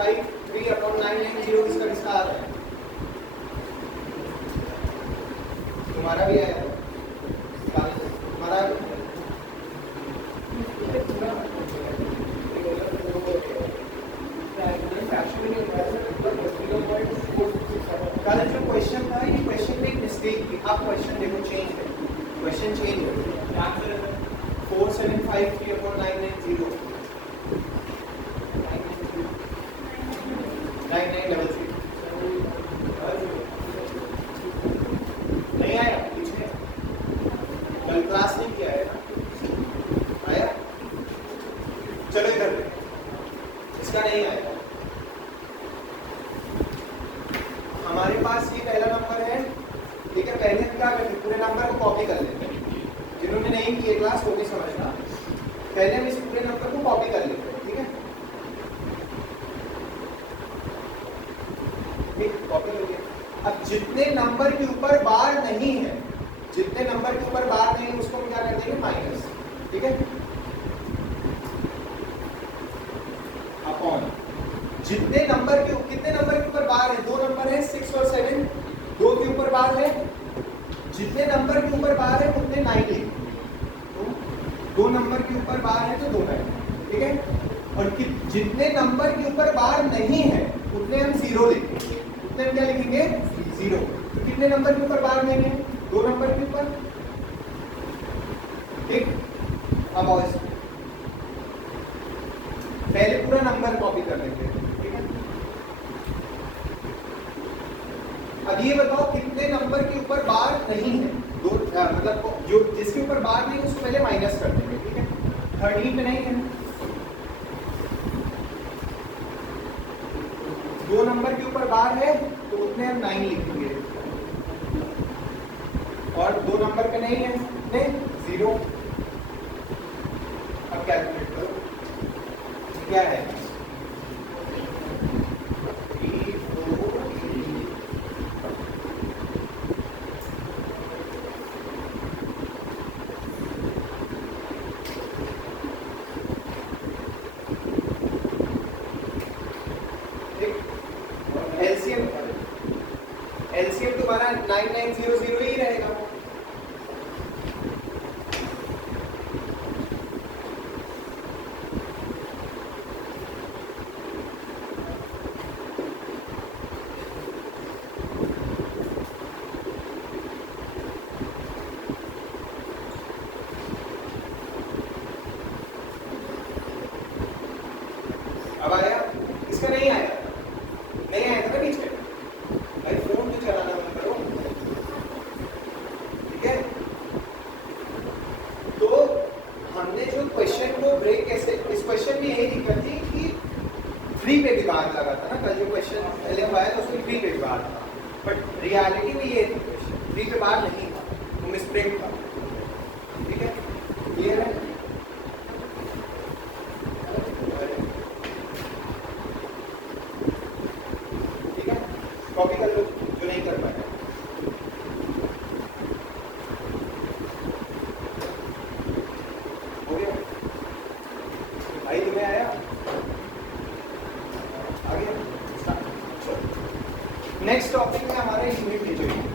475/3/990 किसका आ रहा है? तुम्हारा भी आया, तुम्हारा कल जो क्वेश्चन था, ये क्वेश्चन में एक मिस्टेक थी। आप क्वेश्चन देखो, चेंज है, क्वेश्चन चेंज हो गया। 475/990 9933 नहीं आया, पीछे कल क्लास नहीं किया है ना, आया? चलो इधर इसका नहीं आया। हमारे पास ये पहला नंबर है, ठीक है। पहले हम क्या करते, पूरे नंबर को कॉपी कर लेते हैं। जिन्होंने नहीं किए क्लास वो भी समझना, पहले हम इस पूरे नंबर को कॉपी कर लेते हैं, ठीक है। कॉपी कर लिया। अब जितने नंबर के ऊपर बार नहीं है, जितने नंबर के ऊपर बार नहीं है, उसको हम क्या कर देंगे, माइनस, ठीक है। अपॉन जितने नंबर के, कितने नंबर के ऊपर बार है, दो नंबर है 6 और 7, दो के ऊपर बार है, जितने नंबर के ऊपर बार है उतने 9 लिखेंगे। तो दो नंबर के ऊपर बार है तो 2 9, ठीक है। और जितने नंबर के ऊपर बार नहीं है उतने हम 0 लिखेंगे। उतने हम क्या लिखेंगे, 0। तो कितने नंबर के ऊपर बार नहीं है, 2 नंबर के ऊपर, ठीक। अब और पहले पूरा नंबर कॉपी कर लेते हैं, ठीक है। अब ये बताओ कितने नंबर के ऊपर बार नहीं है, दो मतलब जो जिसके ऊपर बार नहीं उसको पहले माइनस कर देंगे, ठीक है। 13 पे नहीं है, 2 नंबर के ऊपर बार है तो उतने हम 9 लिखेंगे, और 2 नंबर पे नहीं है उतने 0। अब कैलकुलेट करो क्या है, एलसीएम तुम्हारा 9900 ही रहेगा। अब आया, इसका नहीं आया, नहीं आया था ना बीच में, भाई फोन तो चलाना मत करो, ठीक है। तो हमने जो क्वेश्चन को ब्रेक कैसे, इस क्वेश्चन में यही दिक्कत थी कि 3 पे भी बार लगा था ना, कल जो क्वेश्चन पहले हुआ है तो उसमें 3 पे भी बार था, बट रियलिटी में ये 3 पे बार नहीं था, वो मिस्टेक था, ठीक है। क्लियर है? कॉपी कर लो जो नहीं कर पाए। हो गया भाई, तुम्हें आया, आ गया। नेक्स्ट टॉपिक में हमारा यूनिट लीजिए।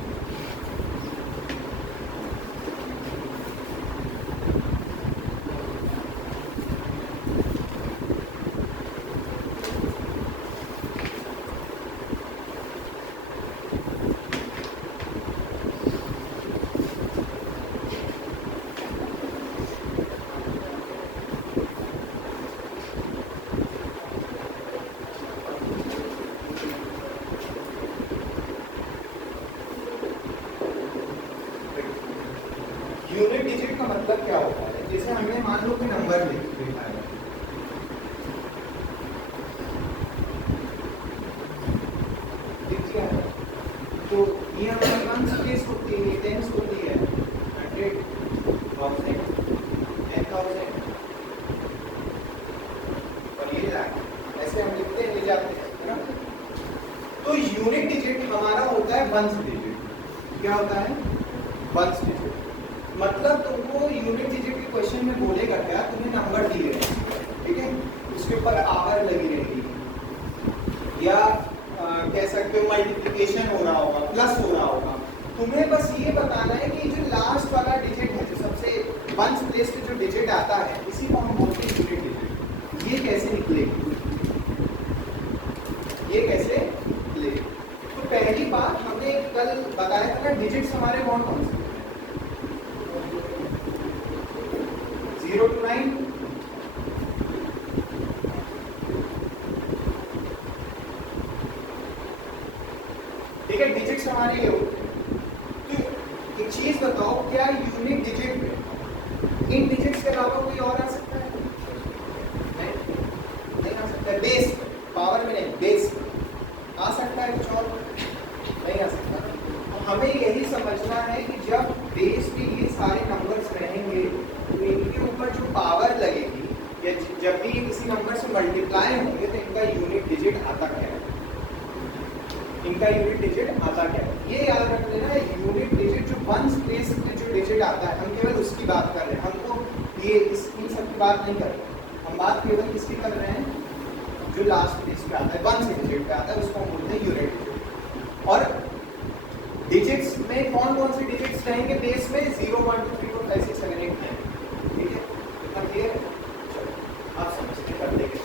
यूनिट डिजिट का मतलब क्या होता है, जैसे हमने मान लो कि नंबर लिखा है, तो ये हमारे 1 स्पेस होती है, 10 होती है, 100, 1000, 10,000 और ये ऐसे हम लिखते हैं, ले जाते हैं, है ना। तो यूनिट डिजिट हमारा होता है 1 डिजिट। क्या होता है? 1 डिजिट। मतलब तुमको यूनिट डिजिट के क्वेश्चन में बोलेगा क्या, तुम्हें नंबर दिए हैं, ठीक है, उसके ऊपर आवर लगी रहेगी, या कह सकते हो मल्टीप्लिकेशन हो रहा होगा, प्लस हो रहा होगा। तुम्हें बस ये बताना है कि जो लास्ट वाला डिजिट है, जो सबसे वंस प्लेस पे जो डिजिट आता है, इसी को हम बोलते हैं यूनिट डिजिट। ये कैसे निकलेगी, ये कैसे निकलेगी? तो पहली बात हमने कल बताया था ना, डिजिट्स हमारे कौन कौन से 0 to 9, ठीक है, डिजिट्स हमारे ये होते हैं। तो एक चीज बताओ, क्या यूनिट डिजिट में इन डिजिट्स के अलावा कोई और आ सकता है? नहीं आ सकता है। बेस पावर में नहीं, बेस आ सकता है, कुछ और नहीं आ सकता। तो हमें यही समझना है कि जब बेस में ये सारे नंबर्स रहेंगे तो इनके ऊपर जो पावर लगेगी, या जब भी ये किसी नंबर से मल्टीप्लाई होंगे तो इनका यूनिट डिजिट आता क्या है, इनका यूनिट डिजिट आता क्या है, ये याद रख लेना है। यूनिट डिजिट जो वंस प्लेस पे जो डिजिट आता है, हम केवल उसकी बात कर रहे हैं, हमको ये इन सब की बात नहीं कर रहे। हम बात केवल किसकी कर रहे हैं, जो लास्ट प्लेस पे आता है, वंस डिजिट पे आता है, उसको हम बोलते हैं यूनिट डिजिट। और डिजिट्स में कौन कौन से डिजिट्स रहेंगे बेस में? 0 1 2 3 4 5 6 7 8 9, ठीक है, इतना क्लियर है? चलो आप समझते कर देंगे।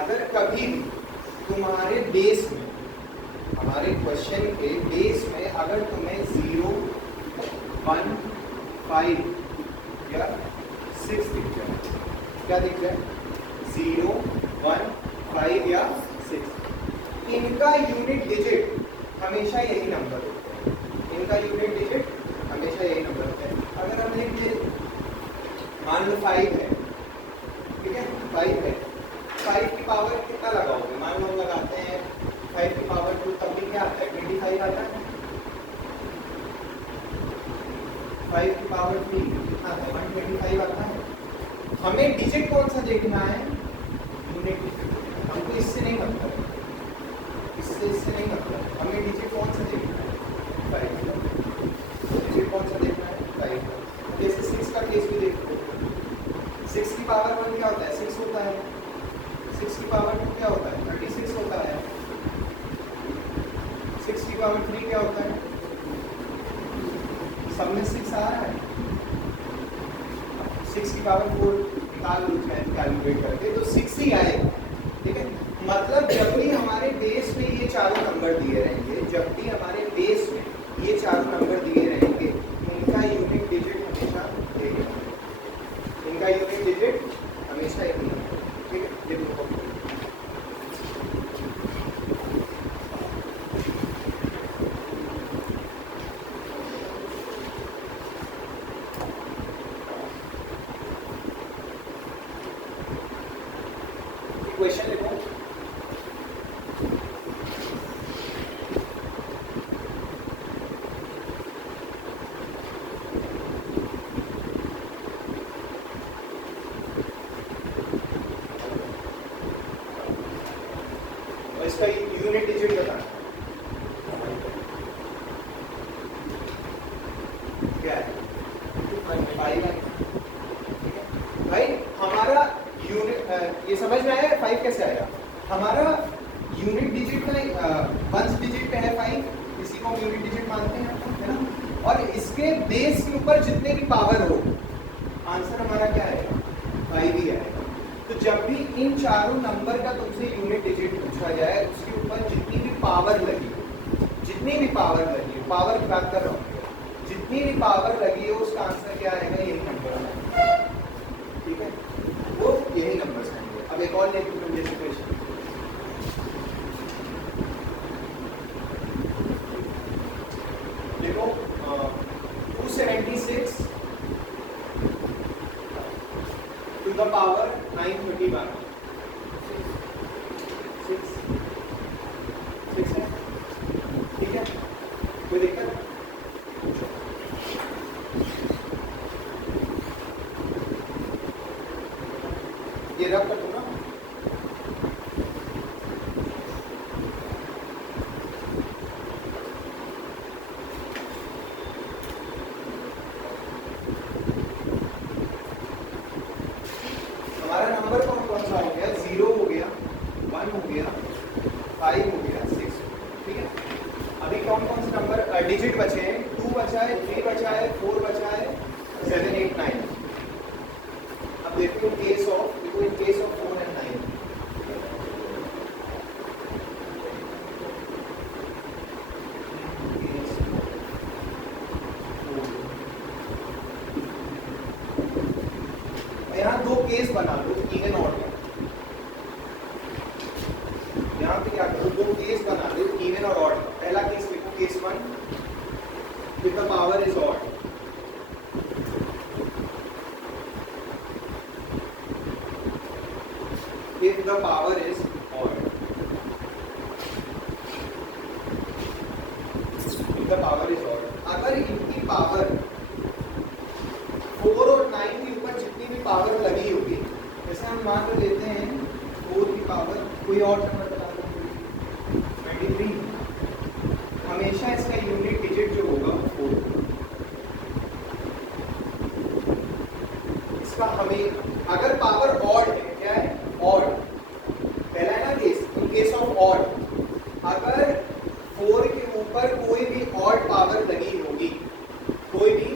अगर कभी भी तुम्हारे बेस में, हमारे क्वेश्चन के बेस में अगर तुम्हें 0 1 5 या 6 दिख जाए, क्या दिख जाए? 0 1 5 या 6, इनका यूनिट डिजिट हमेशा यही नंबर होता है, इनका यूनिट डिजिट हमेशा यही नंबर होता है। अगर हम लिख दें, मान लो 5 है, ठीक है, 5 है, 5 की पावर कितना लगाओगे? मान लो लगाते हैं 5 की पावर 2, तब भी क्या आता है? 25 आता है। 5 की पावर 3 कितना आता है? 125 आता है। हमें डिजिट कौन सा देखना है? Unit digit. हमको इससे नहीं मतलब, इससे नहीं मतलब, हमें डिजिट कौन सा देखना है? 5। डिजिट कौन सा देखना है? 5। जैसे 6 का केस भी देखो, 6 की पावर 1 क्या होता है? 6 होता है। 6 की पावर 2 क्या होता है? 36 होता है। 6 की पावर 3 क्या होता है? सब में 6 आ रहा है। 6 की पावर 4 निकाल लो कैलकुलेट करके, तो 6 ही आएगा, ठीक है। मतलब जब भी हमारे बेस में ये चारों नंबर दिए रहेंगे, जब भी हमारे बेस में ये चारों नंबर दिए रहेंगे, इनका यूनिट डिजिट हमेशा यही है, इनका यूनिट डिजिट हमेशा यही है, ठीक है। ये देखो, क्वेश्चन लिखो, और इसका यूनिट डिजिट बताना क्या है? 5 है, ठीक है भाई। हमारा यूनिट ये समझ में आया 5 कैसे आया? हमारा यूनिट डिजिट का वंस डिजिट पे है 5, इसी को हम यूनिट डिजिट मानते हैं, है ना। और इसके बेस के ऊपर जितने भी पावर हो, आंसर हमारा क्या आएगा? 5 ही आएगा। तो जब भी इन चारों नंबर का तुमसे यूनिट डिजिट पूछा जाए, उसके ऊपर जितनी भी पावर लगी हो, जितनी भी पावर लगी हो, पावर की बात कर रहा हूँ, जितनी भी पावर लगी हो, उसका आंसर क्या आएगा? यही नंबर आएगा, ठीक है, वो यही नंबर आएंगे। अब एक और लेते हैं जैसे क्वेश्चन, देखो 276 to the power 931, ये रब कर दो ना। हमारा नंबर कौन कौन सा हो गया? 0 हो गया, 1 हो गया, 5 हो गया, 6। ठीक है, अभी कौन कौन से नंबर डिजिट बचे हैं? 2 बचा है, 3 बचा है, 4 बचा है, 7, 8, 9। अब देखो इन केस ऑफ 4 and 9। यहाँ 2 केस बना लो, इवन ऑड में। यहाँ पे क्या करो, 2 केस बना लो, इवन और ऑड। पहला केस लिखो, case 1, if the power is odd। If the power is odd, if the power is odd, अगर इनकी पावर 4 और 9 के ऊपर जितनी भी पावर लगी होगी, जैसे हम मान कर लेते हैं 4 की पावर, कोई और नंबर बता दो, 23, हमेशा इसका यूनिट डिजिट जो होगा 4। इसका हमें अगर पावर ऑड है, क्या है? ऑड। पहला है ना case, in case of odd, अगर 4 के ऊपर कोई भी ऑड पावर लगी होगी, कोई भी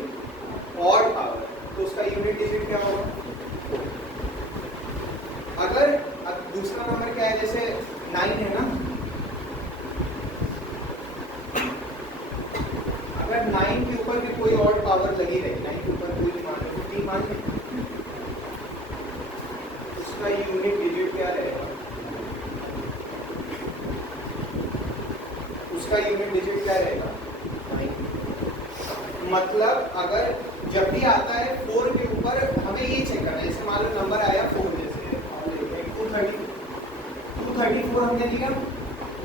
ऑड पावर, तो उसका यूनिट डिजिट क्या होगा? 4। अगर दूसरा नंबर क्या है, जैसे 9 है ना, अगर 9 के ऊपर भी कोई ऑड पावर लगी रही, 9 के ऊपर कोई भी मान, 15 मान लें, उसका यूनिट डिजिट क्या रहेगा? उसका यूनिट डिजिट क्या रहेगा? 9। मतलब अगर जब भी आता है 4 के ऊपर, हमें ये चेक करना है, जैसे मान लो नंबर आया 4, जैसे 234 हमने लिया,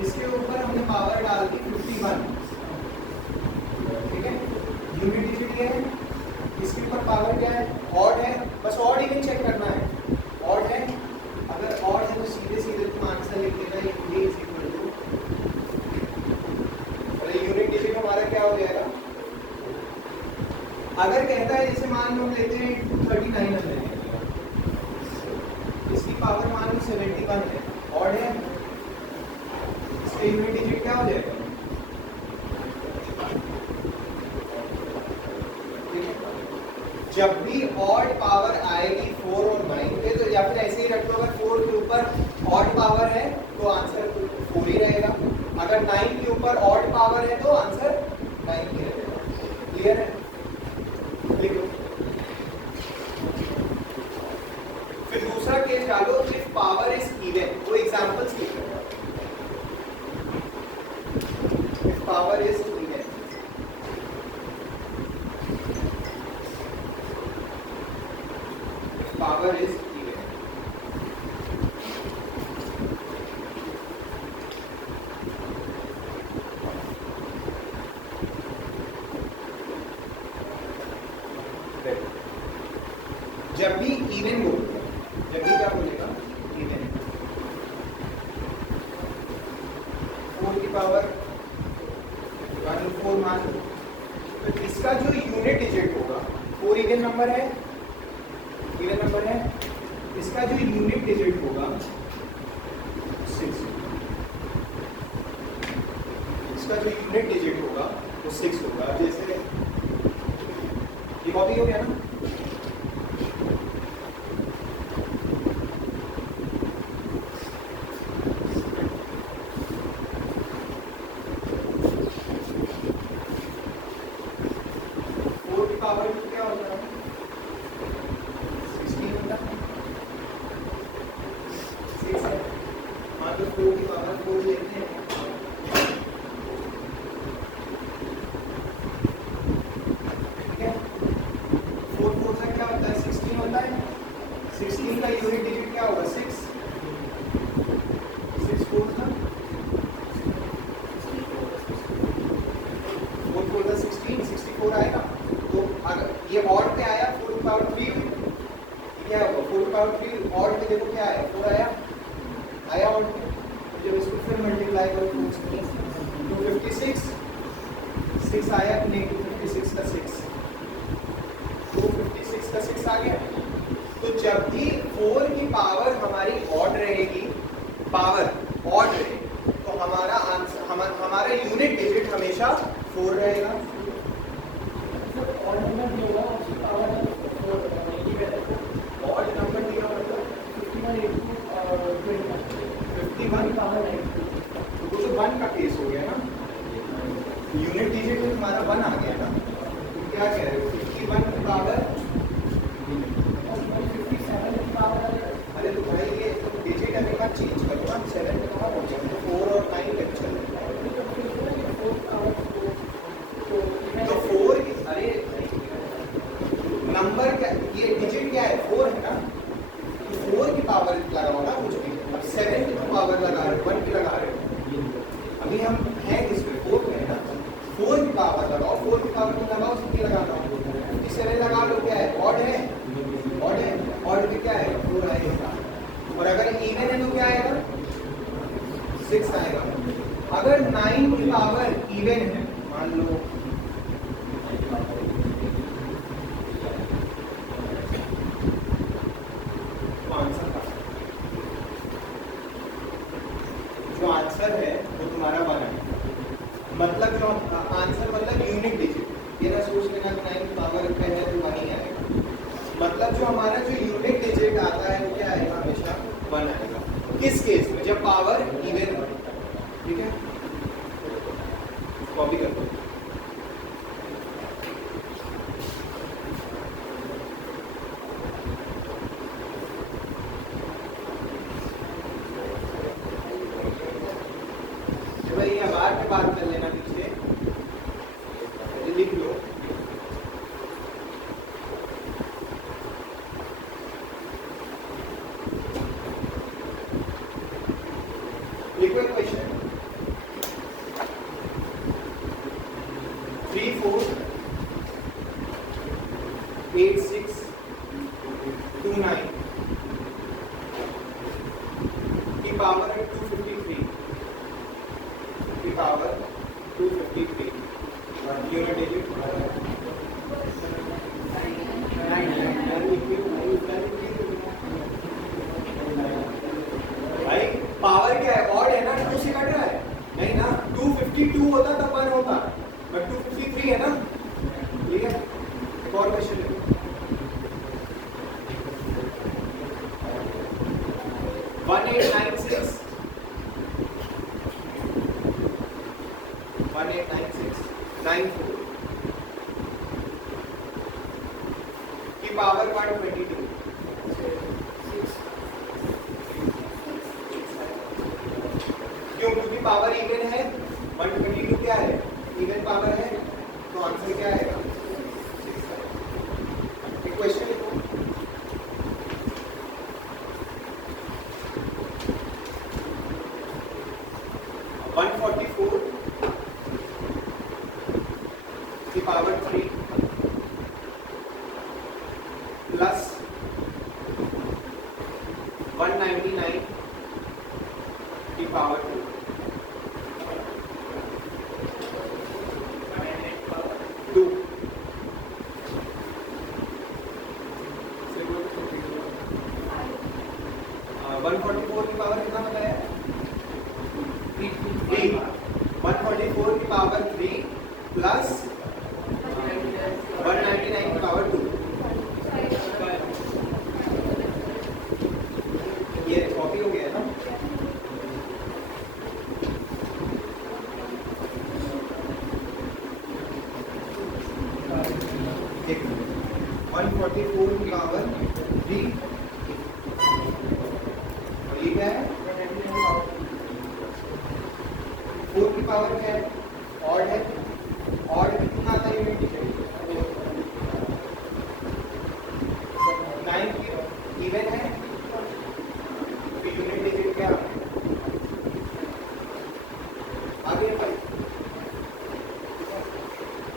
इसके ऊपर हमने पावर डाल दी 51। ठीक है, यूनिट डिजिट ये है, इसके ऊपर पावर क्या है? ऑड है, बस ऑड इवन चेक करना है, ऑड है। अगर ऑड है तो सीधे सीधे तुम आंसर लिख देना, ये इज इक्वल टू, और यूनिट डिजिट हमारा क्या हो जाएगा? अगर कहता है, जैसे मान लो हम लेते हैं 239 हमने, इसकी पावर मान लो 71 है, ऑड है, इसका यूनिट डिजिट क्या हो जाएगा? जब भी ऑड पावर आएगी 4 और 9 पे, तो या फिर ऐसे ही रख लो, अगर 4 के ऊपर ऑड पावर है तो आंसर 4 ही रहेगा, अगर 9 के ऊपर ऑड पावर है तो आंसर 9 ही रहेगा। क्लियर है? लिखो। फिर दूसरा केस डालो, इफ पावर इज इवन। वो एग्जांपल्स लिखो, if power is even, power is even, जब भी इवन बोलेगा, जब भी क्या बोलेगा? इवन। 4 की पावर 1 मान लो, तो इसका जो यूनिट डिजिट होगा, 4 इवन नंबर है, इवन नंबर है, इसका जो यूनिट डिजिट होगा 6, इसका जो यूनिट डिजिट होगा वो 6 होगा। जैसे ये कॉपी हो गया ना, पावर क्या होता है? 16 होता है, 6 है, मान लो 4 की पावर 4 लेते हैं, ठीक है, 4 से क्या होता है? 16 होता है, 16 का यूनिट डिजिट क्या होगा? 6, 6 4 था, 4 था 16, 64 आएगा। तो अगर ये ऑड पे आया 4 की पावर 3 हुई, क्या होगा? 4 की पावर 3 कि ऑड में देखो क्या है, 4 आया ऑड में, जब इसको फिर मल्टीप्लाई करो तो उसको 256 6 आया कि नहीं, 256 का 6, 256 का 6 आ गया। तो जब भी 4 की पावर हमारी ऑड रहेगी, पावर ऑड रहेगी, तो हमारा आंसर हमारा यूनिट डिजिट हमेशा 4 रहेगा। ऑड नंबर दिया मतलब 51 पावर 1 का केस हो गया ना, यूनिट डिजिट में तुम्हारा 1 आ गया ना, तुम क्या कह रहे हो 51 की पावर 57 की पावर। अरे तो भाई ये तुम डिजिट अभी मत चेंज करो ना, 7 पे कहाँ पहुंचे, तो 4 और 9 पे चल तो 4 की, अरे नंबर क्या, ये डिजिट क्या है 4 है ना, तो 4 की पावर लगाओ ना कुछ भी। अब 7 की पावर लगा रहे हो, 1 की लगा रहे हो, अभी हम हैं किसमें 4 में है ना, 4 की पावर लगाओ, 4 की पावर में लगाओ, उसकी लगाना 57 लगा लो, क्या है ऑड है, ऑड है, ऑड में क्या है 4 आएगा, और अगर इवन है तो क्या आएगा 6 आएगा। अगर 9 की पावर इवन है मान लो, जो आंसर है वो तुम्हारा 1 है, मतलब जो आंसर मतलब यूनिट डिजिट, ये ना सोच लेना कि 9 पावर पे है तो 1 ही आएगा, मतलब जो हमारा जो यूनिट डिजिट आता है वो क्या आएगा हमेशा 1 आएगा। किस केस में, जब पावर इवन हो, ठीक है, कॉपी कर दो। भाई ये बाद में बात कर लेना, पीछे लिख लो। लिखो एक क्वेश्चन, 3 4 8 6 2 9 की पावर 253 की पावर 253 यूनिट डिजिट भाई पावर क्या है, ऑड है ना, 2 से कट रहा है नहीं ना, 252 होता तब 1 होता, बट 253 है ना, ठीक है। एक और क्वेश्चन लिखो, 1896 94 की पावर 122 क्यों, क्योंकि पावर इवन है, 122 क्या है इवन पावर है, तो आंसर क्या आएगा 6। एक क्वेश्चन लिखो, 144 की पावर 3 प्लस 199 की पावर 2, वन 144 की पावर कितना बताया, 3, 144 की पावर 3 प्लस 199 की पावर 2, ये कॉपी हो गया ना। एक 144 की पावर 3 और ये क्या है 4 की पावर क्या है, ऑड है, ऑड कितना आता है यूनिट डिजिट 9 की इवन है, तो यूनिट डिजिट क्या आगे भाई।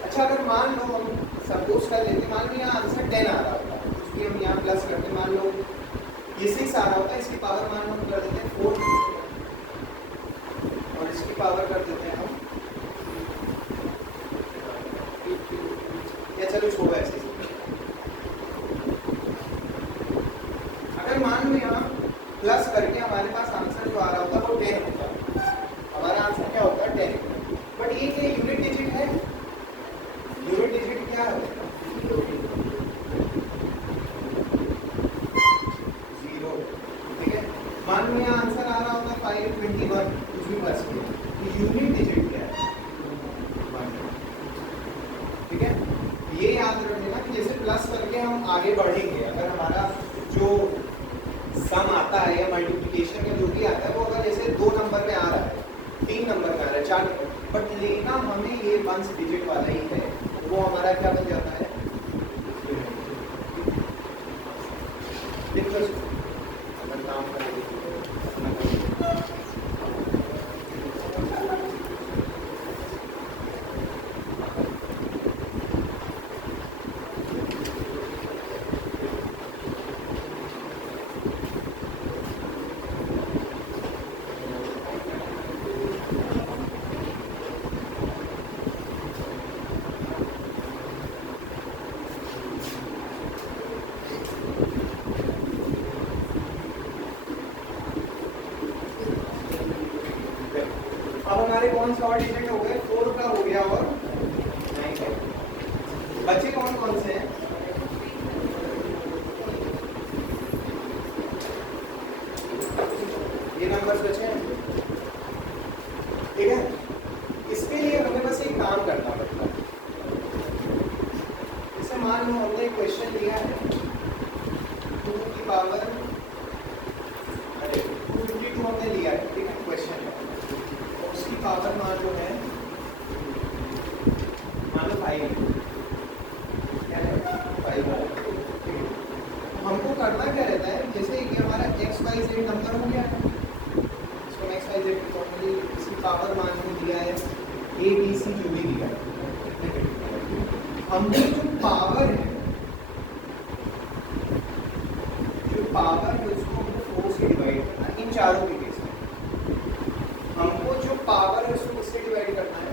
अच्छा अगर मान लो हम सपोज कर लेते, मान लो यहाँ आंसर 10 आ रहा होता, इसलिए हम यहाँ प्लस करते, मान लो ये 6 आ रहा होता है, इसकी पावर मान हम कर देते हैं 4 और इसकी पावर कर देते हैं हम, या चलो छोड़ो ऐसे ही। अगर मान लो यहाँ प्लस करके हमारे पास आंसर जो आ रहा होता है वो 10 होता, हमारा आंसर क्या होता है 10। बट ये क्या यूनिट डिजिट है? यूनिट डिजिट क्या है? 0। ठीक है, मान लो यहाँ आंसर आ रहा होता 521 कुछ भी प्लस किया, तो यूनिट डिजिट क्या है? 1। ठीक है, ये याद रख लेना कि जैसे प्लस करके हम आगे बढ़ेंगे, अगर हमारा जो सम आता है या मल्टीप्लिकेशन या जो भी आता है वो अगर जैसे 2 नंबर में आ रहा है, 3 नंबर में आ रहा है, 4 नंबर, बट लेना हमें ये 1 डिजिट वाला ही है, वो हमारा क्या बन जाता है? अगर काम करेंगे हमारे कौन से और डिजिट हो गए? 4 का हो गया और 9 का। बच्चे कौन कौन से हैं? ये नंबर बचे हैं, ठीक है। इसके लिए हमें बस एक काम करना पड़ता है। जैसे मान लो हमने एक क्वेश्चन लिया है 2 की पावर 252 हमने लिया है, ठीक है, क्वेश्चन उसकी पावर मान लो है, मान लो 5 क्या है 5। हमको करना क्या रहता है, जैसे कि हमारा XYZ नंबर हो गया है, इसको XYZ इसकी पावर मान लो दिया है ABC जो भी दिया है, हमने जो पावर है उसको हमको 4 से डिवाइड करना है। इन चारों के केस में हमको जो पावर है उसको किससे डिवाइड करना है?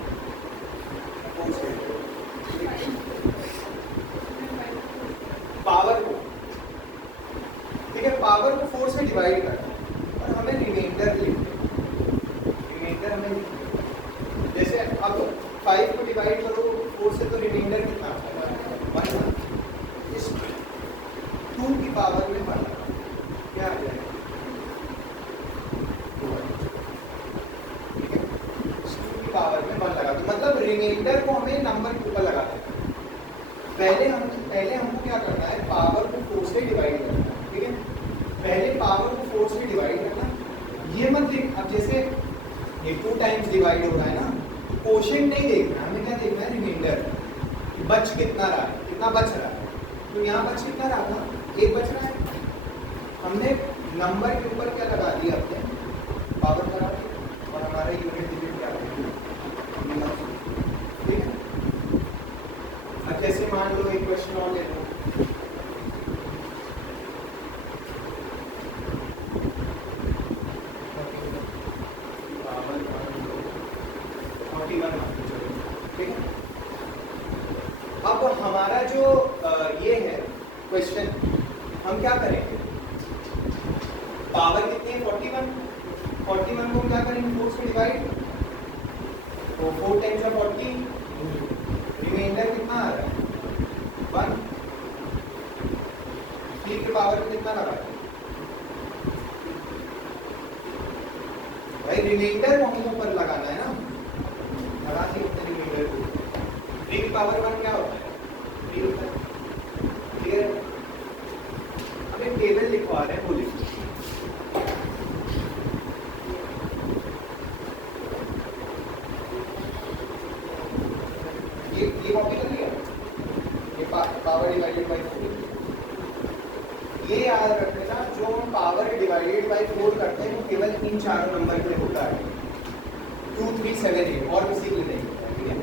4 से। पावर को, ठीक है, पावर को 4 से डिवाइड करना है और हमें रिमाइंडर लिखना है। रिमाइंडर हमें जैसे अब 5 को डिवाइड करो 4 से तो रिमाइंडर कितना आता है? 1। इस 2 की पावर में 1 क्या आ जाएगा? 2। पावर में 1 लगा, तो मतलब रिमाइंडर को हमें नंबर के ऊपर लगा देना है। पहले हमको क्या करना है? पावर को 4 से डिवाइड करना है, ठीक है। पहले पावर को 4 से डिवाइड करना, ये मत लिख, अब जैसे ये 2 टाइम्स डिवाइड हो रहा है ना, क्वोशिएंट नहीं देखना, हमें क्या देखना है? रिमाइंडर, बच कितना रहा है, कितना बच रहा है। तो यहाँ बच कितना रहा था? 1 बच रहा है। हमने नंबर के ऊपर क्या लगा दिया? अपने पावर लगा दिया और हमारा यूनिट डिजिट क्या है? ठीक है। अब जैसे मान लो एक क्वेश्चन और ले लो, ठीक है। अब हमारा जो ये है क्वेश्चन, हम क्या करेंगे? पावर कितनी है? 41 को हम क्या करेंगे? 4 से डिवाइड, तो 4 टाइम्स 40, रिमाइंडर कितना आ रहा है? 1। 3 की पावर में कितना लगा है भाई? रिमाइंडर को हमको ऊपर लगाना है ना, लगा के अपने रिमाइंडर को। 3 की पावर 1 क्या होता है? 3 होता है, ठीक है। अब एक टेबल लिखवा रहे हैं, वो लिखो। ये कॉपी कर लिया, ये पावर डिवाइडेड बाय 4। ये याद रखना, जो हम पावर डिवाइडेड बाय 4 करते हैं वो केवल इन चारों नंबर के लिए होता है, 2, 3, 7, 8 और किसी के लिए नहीं होता है, ठीक है।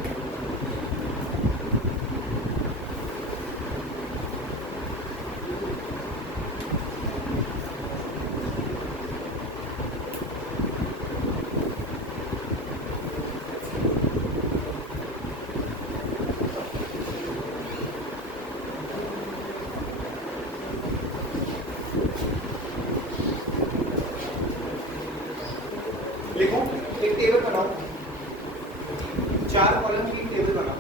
एक टेबल बनाओ, 4 कॉलम की टेबल बनाओ।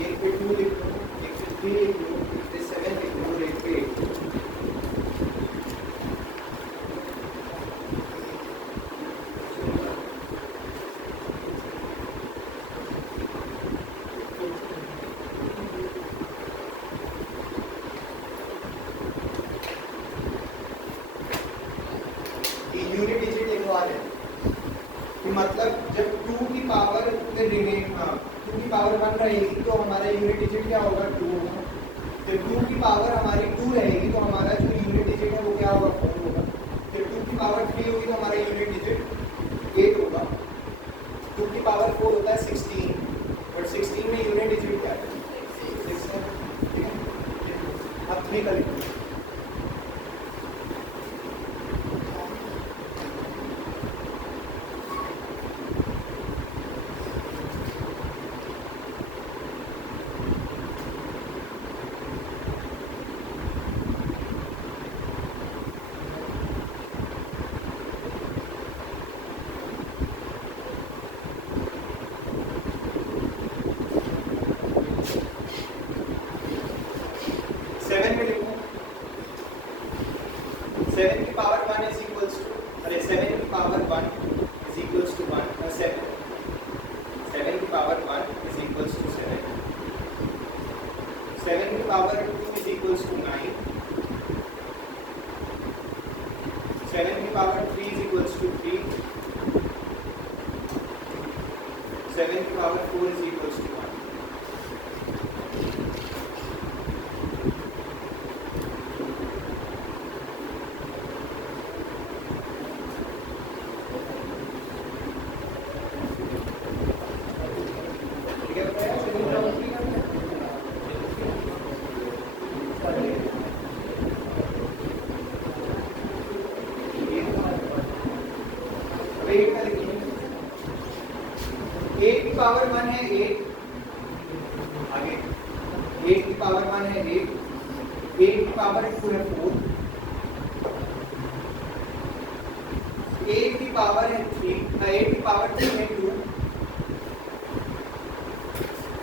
एक पे 2 लिख लो, एक पे 3 लिख लो, एक पे 7 लिख लो और एक पे 8। यूनिट डिजिट एक बार है कि मतलब जब 2 की पावर में रिमेन 2 की पावर 1 रहेगी तो हमारा यूनिट डिजिट क्या होगा, 2 होगा। जब 2 की पावर हमारी 2 रहेगी तो हमारा जो यूनिट डिजिट है वो क्या होगा, 4 होगा। जब 2 की पावर 3 होगी तो हमारा यूनिट डिजिट 8 होगा। 2 की पावर 4 होता है 16, बट 16 में यूनिट डिजिट क्या है, 6 है। ठीक है, अब 3 का लिखो। सेवन की पावर 1 इज इक्वल्स टू, अरे 7 की पावर 1 इज इक्वल्स टू 1 7, 7 की पावर 1 इज इक्वल्स टू 7, 7 की पावर 2 इज इक्वल्स टू 9, 7 की पावर 3 इज इक्वल्स टू 3, 7 की power 4 is equals to 1। Eight की पावर 1 है 8, आगे 8 की पावर 1 है 8, 8 की पावर 2 है 4, 8 की पावर है 3, 8 की पावर 2 है 2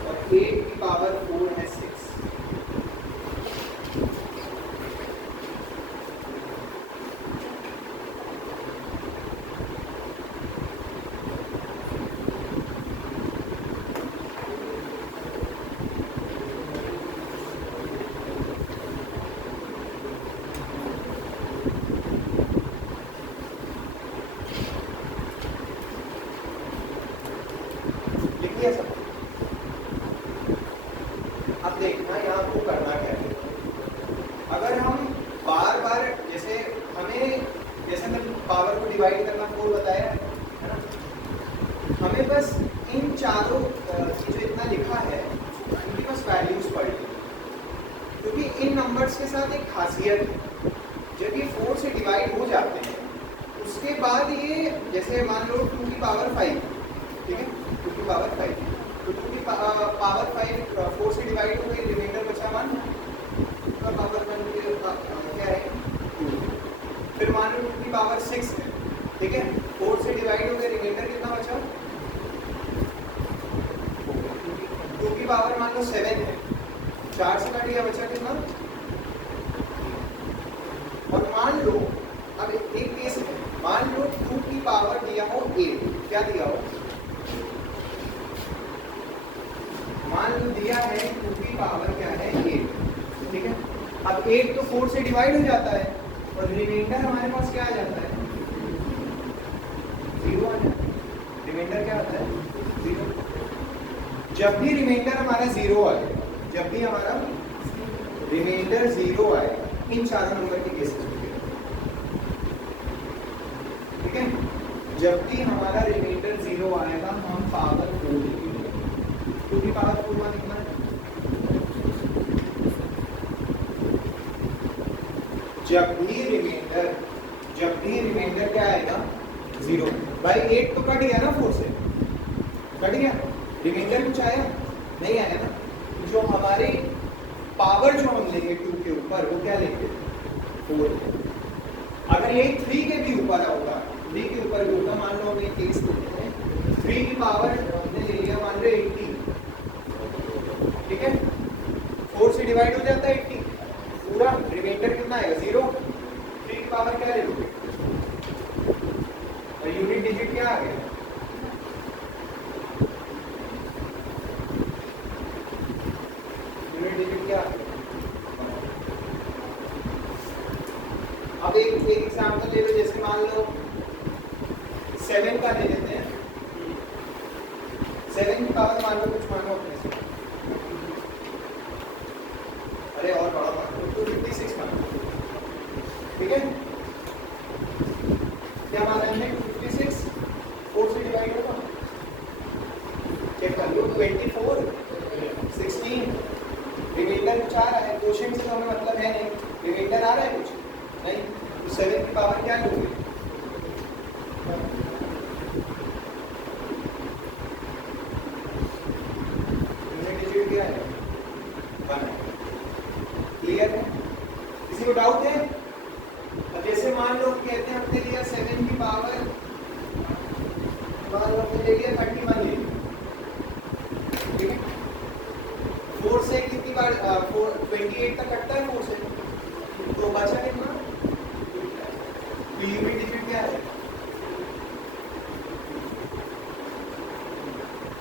और 8 की पावर 4 है 6। अब देखना यहाँ को करना क्या है। अगर हम बार बार जैसे हमने पावर को डिवाइड करना 4 बताया है ना, हमें बस इन चारों जो इतना लिखा है इनकी बस वैल्यूज पढ़नी, क्योंकि इन नंबर्स के साथ एक खासियत है, जब ये 4 से डिवाइड हो जाते हैं उसके बाद ये जैसे मान लो 2 की पावर 5, ठीक है, 2 की पावर 5, तो 2 की पावर 5 4 से डिवाइड हो गई, रिमाइंडर बचा 1, पावर 1 क्या है 2। फिर मान लो 2 की पावर 6 है, ठीक है, 4 से डिवाइड हो गई, रिमाइंडर कितना बचा, 2 की पावर मान लो 7 है, 4 से कट गया, बचा कितना। और मान लो अब एक केस है, मान लो 2 की पावर दिया हो 8, क्या दिया हो, मान लो दिया है 2 की पावर क्या है 8, ठीक है। अब 8 तो 4 से डिवाइड हो जाता है और रिमाइंडर हमारे पास क्या आ जाता है, 0 आ जाता है। रिमाइंडर क्या आता है 0। जब भी रिमाइंडर हमारा 0 आएगा, जब भी हमारा रिमाइंडर 0 आएगा, इन चारों नंबर के केसेस में, ठीक है, जब भी हमारा रिमाइंडर 0 आएगा हम पावर 4 लिखेंगे। 2 की पावर 4 मान कितना है, जब भी रिमाइंडर क्या आएगा 0। भाई 8 तो कट गया ना 4 से, कट गया, रिमाइंडर कुछ आया नहीं आया ना। जो हमारी पावर जो हम लेंगे 2 के ऊपर वो क्या लेंगे 4। अगर ये 3 के भी ऊपर होगा, 3 के ऊपर भी होगा, मान लो हम एक केस लेते हैं 3 की पावर हमने ले लिया मान लो 80, ठीक है, 4 से डिवाइड हो जाता है 80, पूरा रिमाइंडर कितना आएगा 0, 3 की पावर क्या ले लोगे और यूनिट डिजिट क्या आ गया, यूनिट डिजिट क्या आ गया। अब एक एग्जांपल ले लो, जैसे मान लो 7 का ले लेते हैं, 7 की पावर मान लो कुछ मानो अपने से, अरे और बड़ा मान लो 256 मानो, ठीक है, क्या माना हमने 256, 4 से डिवाइड होगा, चेक कर लो 24, 16, रिमाइंडर कुछ आ रहा है, क्वोशिएंट से तो हमें मतलब है नहीं, रिमाइंडर आ रहा है कुछ नहीं, तो 7 की पावर क्या लोगे, यूनिट डिजिट क्या है 1 है, क्लियर है, किसी को डाउट है। अब जैसे मान लो कहते हैं हमने लिया 7 की पावर, मान लो हमने ले लिया 31 ले लिया, ठीक है, 4 से कितनी बार 28 तक कटता है 4 से, तो बचा कितना, यूनिट डिजिट क्या है,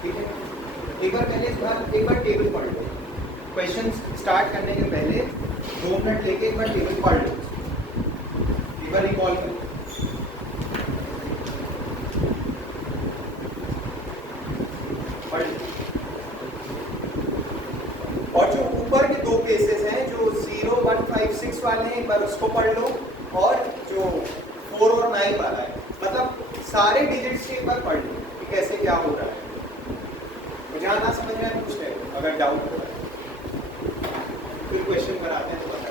ठीक है, एक बार टेबल पढ़ लो, क्वेश्चन स्टार्ट करने के पहले 2 मिनट लेके एक बार टेबल पढ़ लो, एक बार रिकॉल करो, पढ़ लो। और जो ऊपर के 2 केसेस हैं जो 0, 1, 5, 6 वाले हैं, एक बार उसको पढ़ लो, और जो 4 और 9 वाला है, मतलब सारे डिजिट्स एक बार पढ़ लो कि कैसे क्या हो रहा है, मुझे आना समझ में पूछ रहे हो, अगर डाउट हो रहा है कोई क्वेश्चन कराते हैं तो बताइए।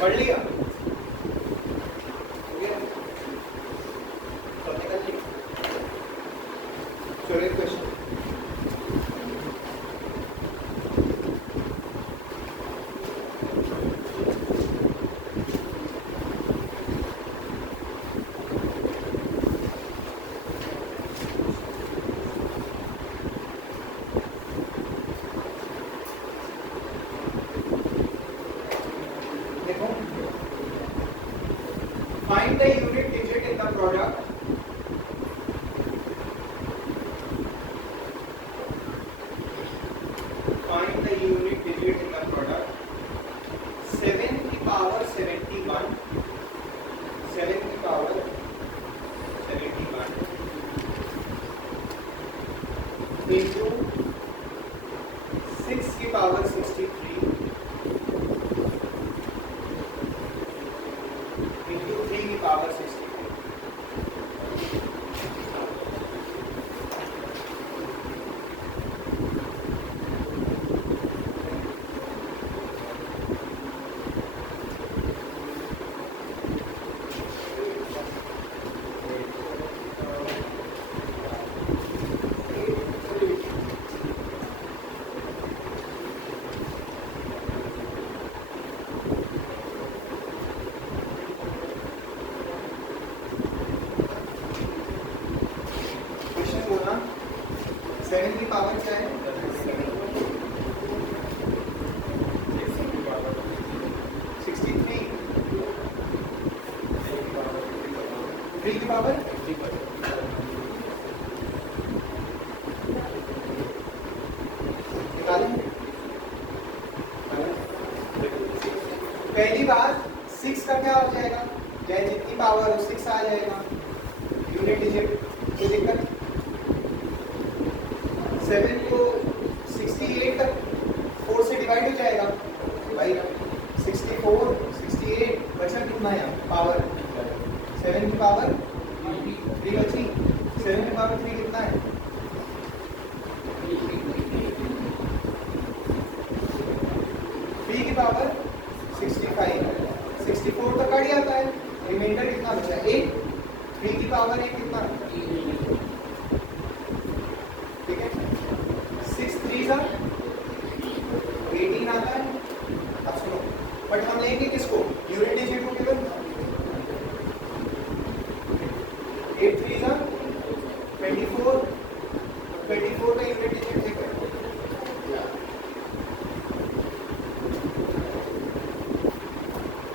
पढ़ लिया, तो निकल लिया, चलो एक question, find the unit digit in the product into 6 की पावर 63 into 3 की पावर 63। सेवन की पावर क्या है? 63। 3 की पावर निकालें। पहली बार 6 का क्या हो जाएगा? चाहे जितनी पावर हो 6 आ जाएगा, यूनिट डिजिट, कोई दिक्कत। 7 को 68 तक 4 से डिवाइड हो जाएगा भाई, 64 68 बचा कितना है पावर? 7 की पावर 3 बची। 7 की पावर 3 कितना है? 3 की पावर 65। 64 तक काट जाता है, रिमाइंडर कितना बचा? 1। 3 की पावर 1 कितना? ठीक है, 6 3 का 18 आता है। अब सुनो, बट हम लेंगे किसको? यूनिट डिजिट को केवल। 8 3 का 24, 24 का यूनिट डिजिट देखो।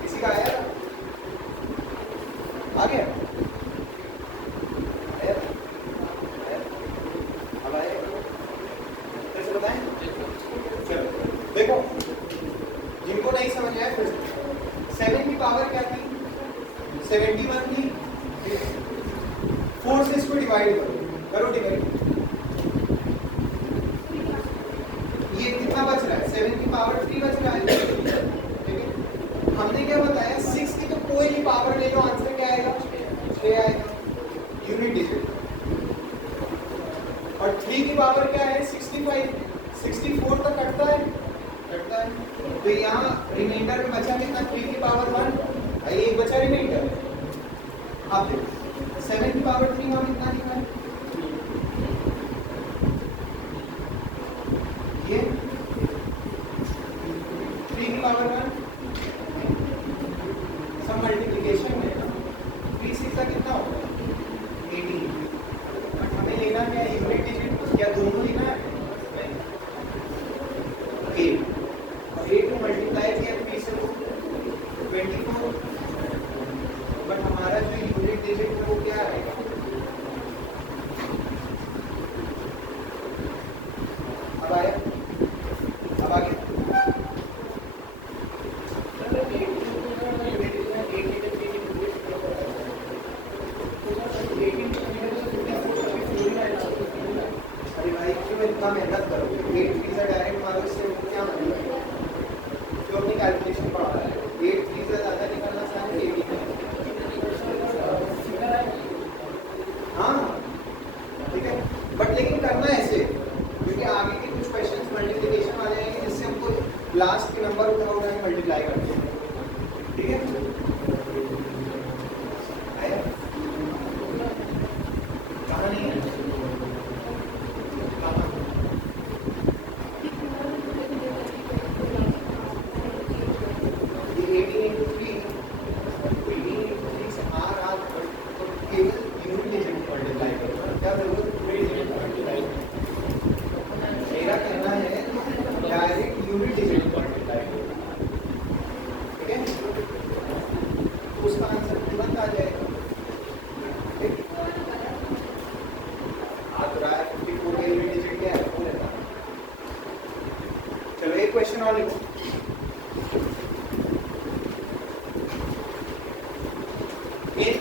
किसी का आया? आ गया? देखो, जिनको नहीं समझ आया फिर 7 की पावर क्या थी? 71 थी। 4 से इसको डिवाइड करो डिवाइड। ये कितना बच रहा है? 7 की पावर 3 बच रहा है। ठीक है, हमने क्या बताया? 6 की तो कोई भी पावर ले लो, आंसर क्या आएगा? 6 आएगा, यूनिट डिजिट। और 3 की पावर क्या है? 65। 64 तक कटता है, तो यहाँ रिमाइंडर में बचा कितना? 3 की पावर 1, एक बचा रिमाइंडर। अब देखो 7 की पावर 3 यहाँ कितना लिखा है? ये 3 की पावर 1 सब मल्टीप्लिकेशन में ना, 3 6 का कितना होगा? 18। बट हमें लेना क्या है? Unit digit. क्या दोनों लेना है? 8 को मल्टीप्लाई किया 3 से 24, बट हमारा जो यूनिट डिजिट है वो क्या आएगा? अब आया? अब आ गया? अरे भाई क्यों इतना मेहनत करोगे? 8 3 से डायरेक्ट मारो, इससे क्या मतलब? जो अपनी कैलकुलेशन पढ़ा रहा है 8 3 से ज़्यादा निकलना चाहिए 18। हाँ ठीक है, बट लेकिन करना ऐसे, क्योंकि आगे के कुछ क्वेश्चंस मल्टीप्लिकेशन वाले हैं जिससे हमको लास्ट के नंबर उठा के मल्टीप्लाई करते हैं। ठीक है, आया? कहाँ नहीं है? मेरा कहना है डायरेक्ट यूनिट डिजिट मल्टीप्लाई करो, ठीक है, उसका आंसर तुरंत आ जाएगा। ठीक, आ तो रहा है 54 का यूनिट डिजिट क्या है? 4 है। चलो एक क्वेश्चन और लिखो। In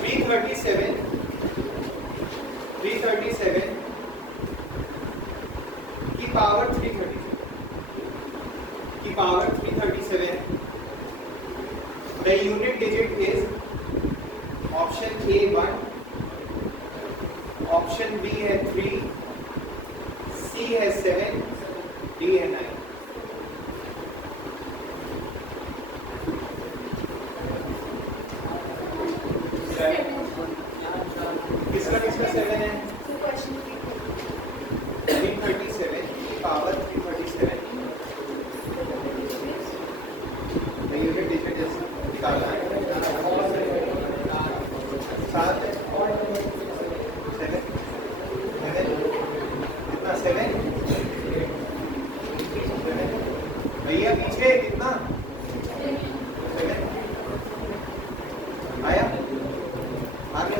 337 power 337. The unit digit is option A 1, option B है 3, C है 7, D है 9. किसका 7 है? 337 power 337. The unit digit is निकालना है. 7 कितना 7 भैया पीछे कितना 7 आया आगे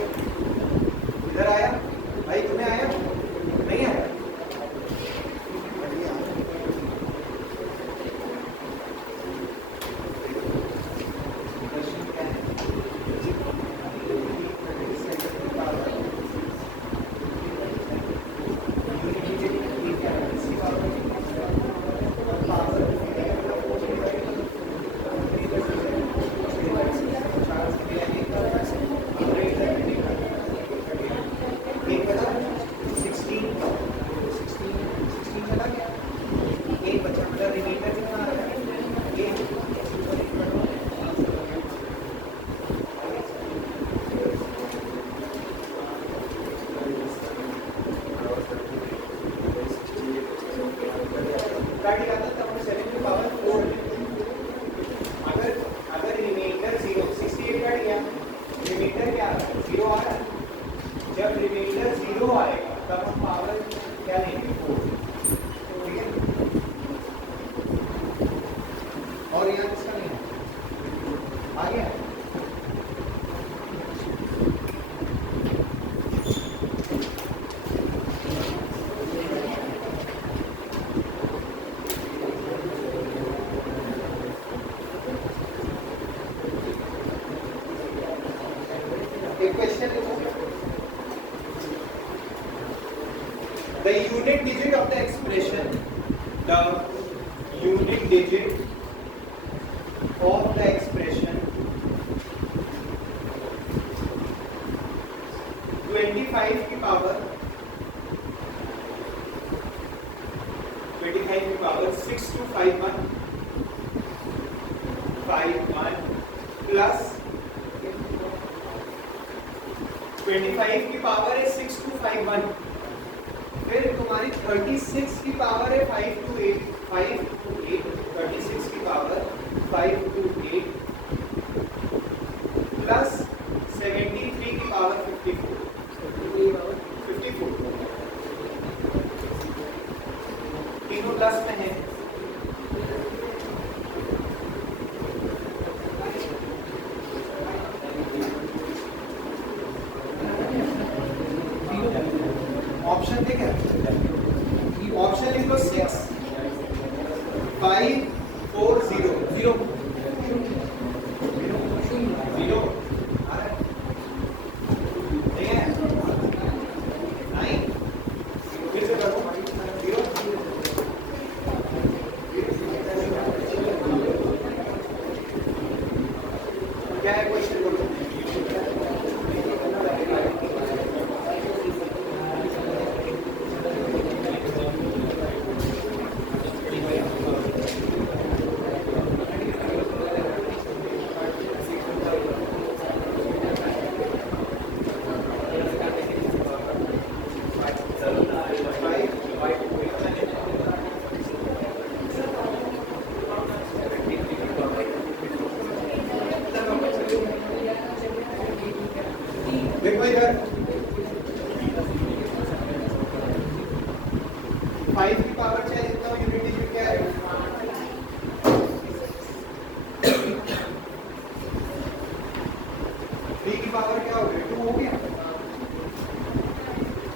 इधर आया भाई तुम्हें आया नहीं आया The unit digit of the expression, the unit digit of the expression 25 की पावर 6251 प्लस 25 की पावर है 6251 फिर तुम्हारी 36 की पावर है 528 36 की पावर 528 प्लस 73 की पावर 54 तीनों प्लस में है ऑप्शन देखें ऑप्शन लिख लो 6 5 4 0 0 0 नहीं है 9 फिर से करो 0 क्या है क्वेश्चन बोलो देखो इधर 5 की पावर चाहिए तो यूनिट डिजिट क्या है 3 की पावर क्या हो गई 2 हो गया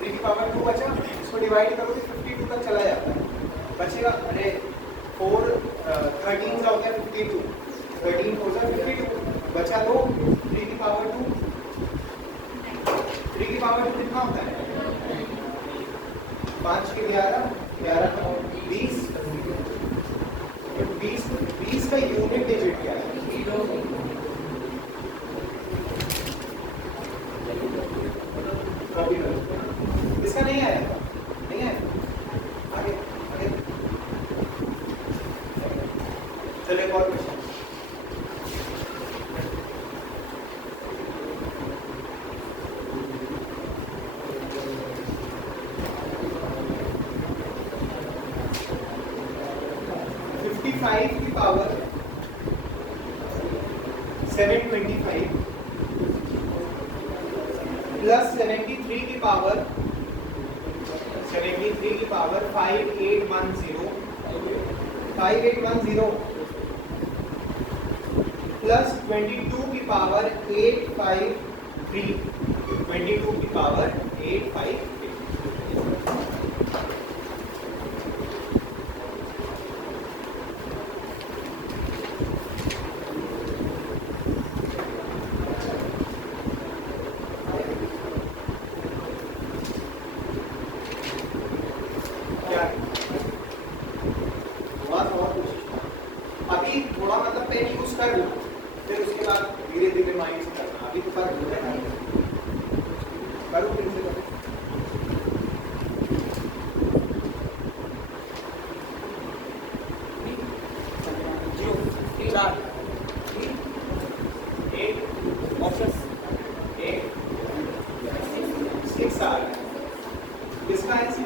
3 की पावर 2 बचा इसको डिवाइड करो तो 52 तक चला जाता है बचेगा अरे 4 13 का हो गया 52 13 हो जाए 52 बचा 2 3 की पावर 2 3 की पावर 2 कितना होता है 5 के 11 11 20 20 इसका यूनिट डिजिट क्या है? कॉपी करो, इसका नहीं आया, नहीं आया, आगे आगे चलो एक और क्वेश्चन। फाइव की पावर 725 प्लस 73 की पावर 5810 प्लस 22 की पावर 853 22 की पावर 853 अभी थोड़ा मतलब पेन यूज कर लो, फिर उसके बाद धीरे धीरे माइंड से करना। अभी तो फर्क हो रहा है, करो फिर से करो। किसका है 6?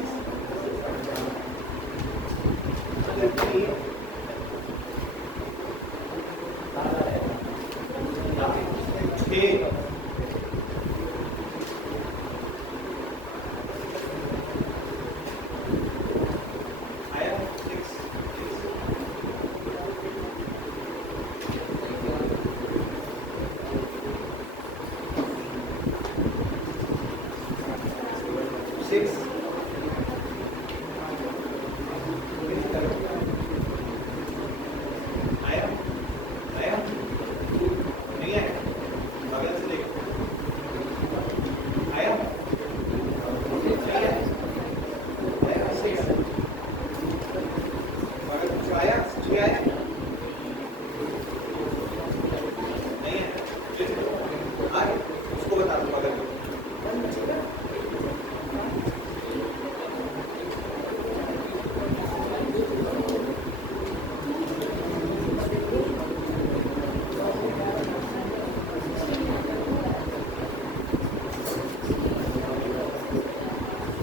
उसको बता दूं अगर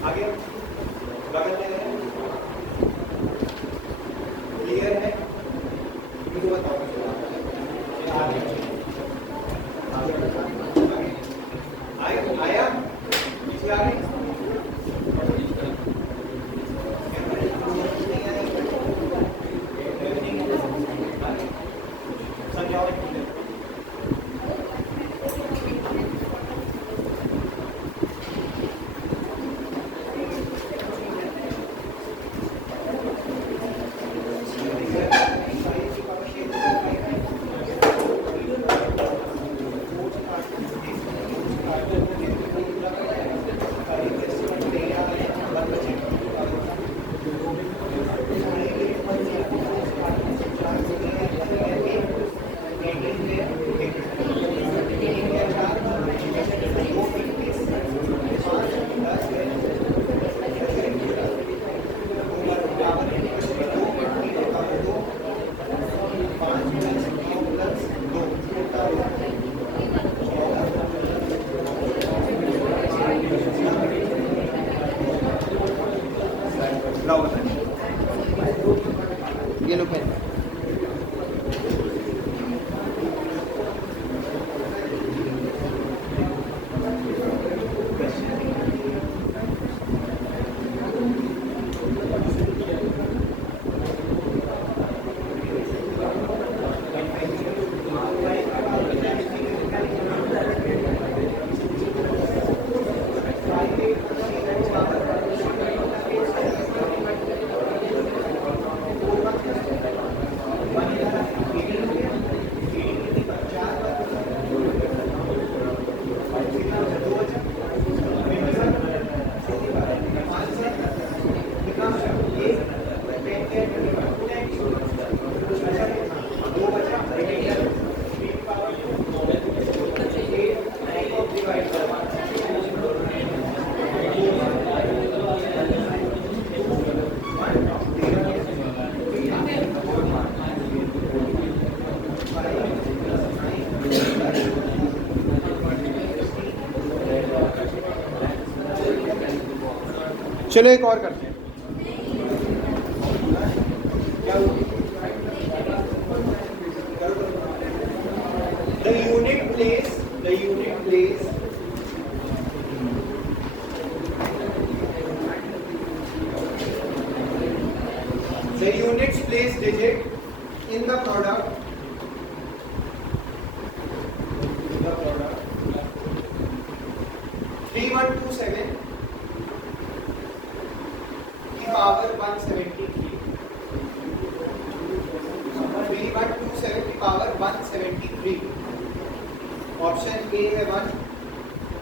आगे बगल में है, क्लियर है? मुझे बताओ आया पीछे आ रही समझाओ। ये लो पेन। चलो एक और करते हैं। क्या the unit place the units place digit in the product 3127 की पावर 173 3127 की पावर 173 ऑप्शन ए है 1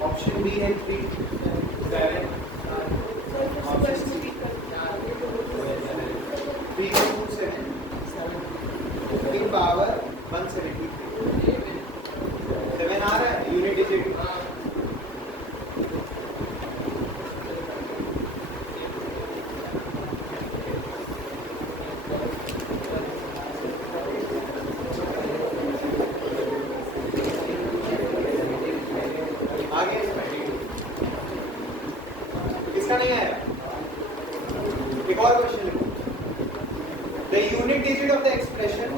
ऑप्शन बी है 3 7 ऑप्शन सी 3127 की पावर 173 7 आ रहा है यूनिट डिजिट नहीं आया। एक और क्वेश्चन लिखो। The unit digit of the expression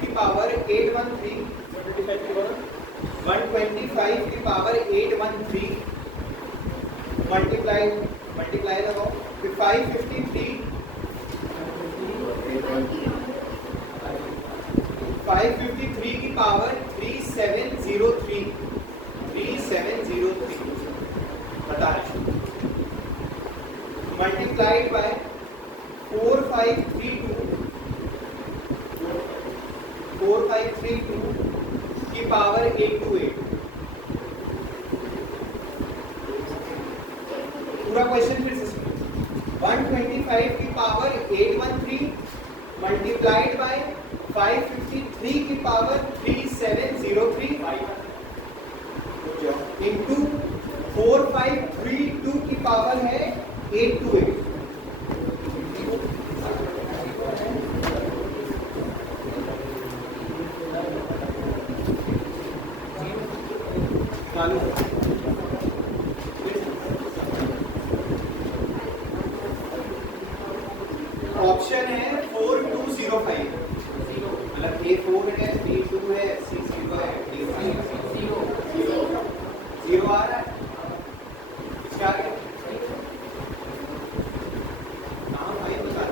की पावर 813 125 की पावर 813 मल्टीप्लाई लगाओ फिर 553 की पावर 3703 बता रहे मल्टीप्लाइड बाय 4532 की पावर 828 पूरा क्वेश्चन फिर से 125 की पावर 813 मल्टीप्लाइड बाय 553 की पावर 3703 इंटू 4532 की पावर है 828 चालू ऑप्शन है 4205 मतलब A4 है B2 है C0 है जीरो आ रहा है इसका आगे नाम भाई बता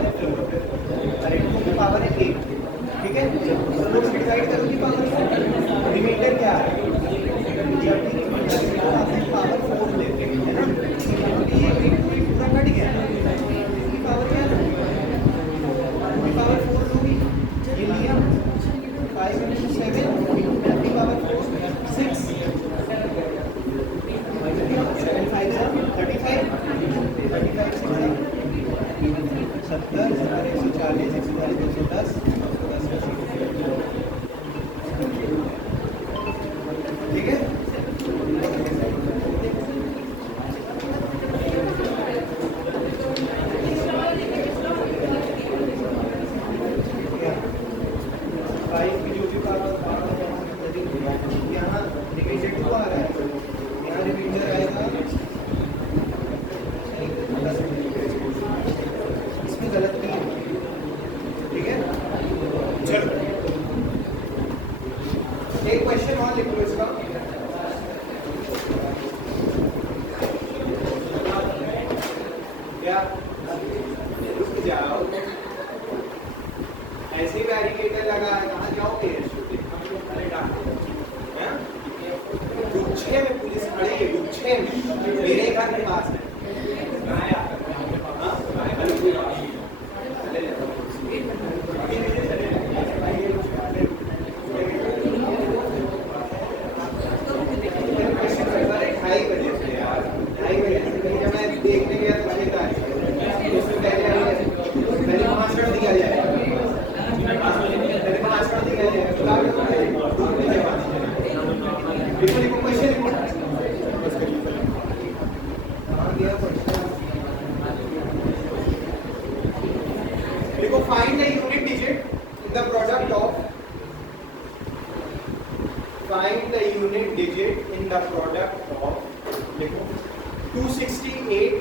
पावर है 4 अरे 2 की पावर है 8, ठीक है। तो लोग डिवाइड करो की पावर है, रिमाइंडर क्या है, पावर 4 लेते हैं, है ना। ये पूरा कट गया, इसकी पावर क्या है, इसकी पावर 4 होगी, ये लिया 5 into 7 की पावर 4 6 7 5 35 35 70 140 110 ठीक है। यहाँ डिविजन 2 आ रहा है, यहाँ रिमाइंडर आएगा, इसमें गलत नहीं है, ठीक है। चलो एक क्वेश्चन और लिख लो इसका, क्या रुक जाओ, ऐसे बैरिकेड लगा है, कहाँ जाओगे, गुच्छे में पुलिस खड़ी है, गुच्छे में मेरे घर के पास है। देखने गया तो उसमें पहले भाषण दिया जाएगा, देखो find the unit digit in the product of, find the unit digit in the product of, देखो 268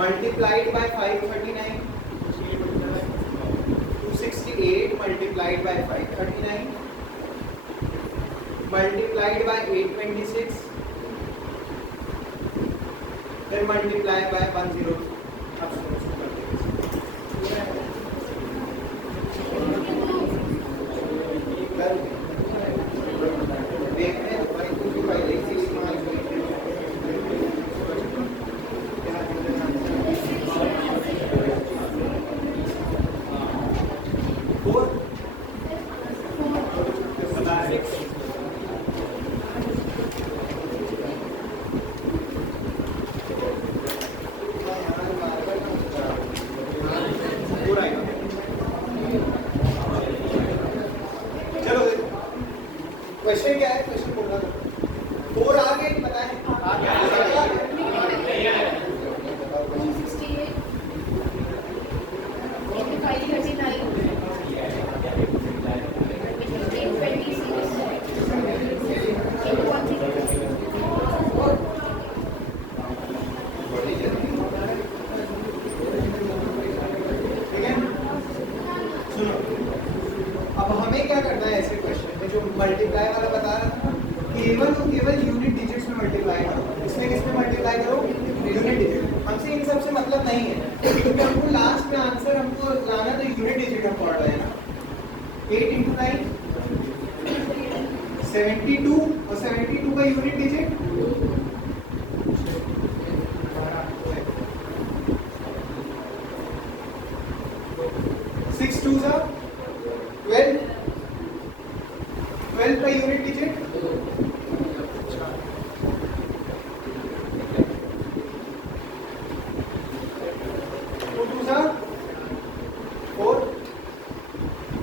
multiplied by 539, 268 multiplied by 539 multiplied by 826 then multiply by 10। अब देखते हैं भाई कुछ पहले ही क्वेश्चन क्या है, क्वेश्चन बोलना 4 आ गए बताएं, आ गया मल्टीप्लाई वाला बता रहा था, केवल यूनिट डिजिट्स में मल्टीप्लाई करो, इसमें किसमें मल्टीप्लाई करो, यूनिट डिजिट। हमसे इन सब से मतलब नहीं है, क्योंकि हमको लास्ट में आंसर हमको लाना तो यूनिट डिजिट हम पढ़ रहे हैं ना। 8 into 9 72 और 72 का यूनिट डिजिट 6 2 12, 12 का यूनिट डिजिट 2 2 4,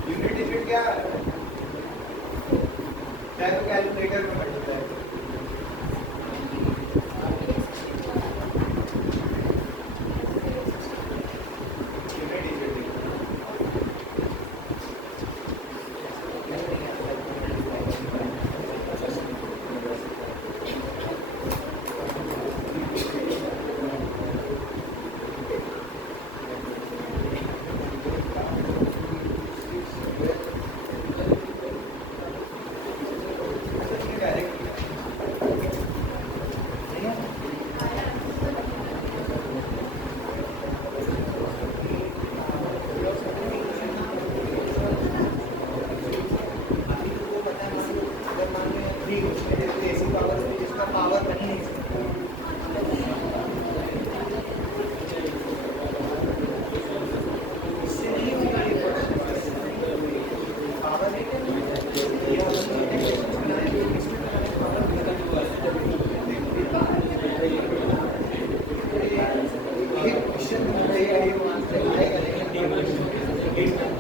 यूनिट डिजिट क्या है, चाहे तो कैलकुलेटर में मल्टीप्लाई 8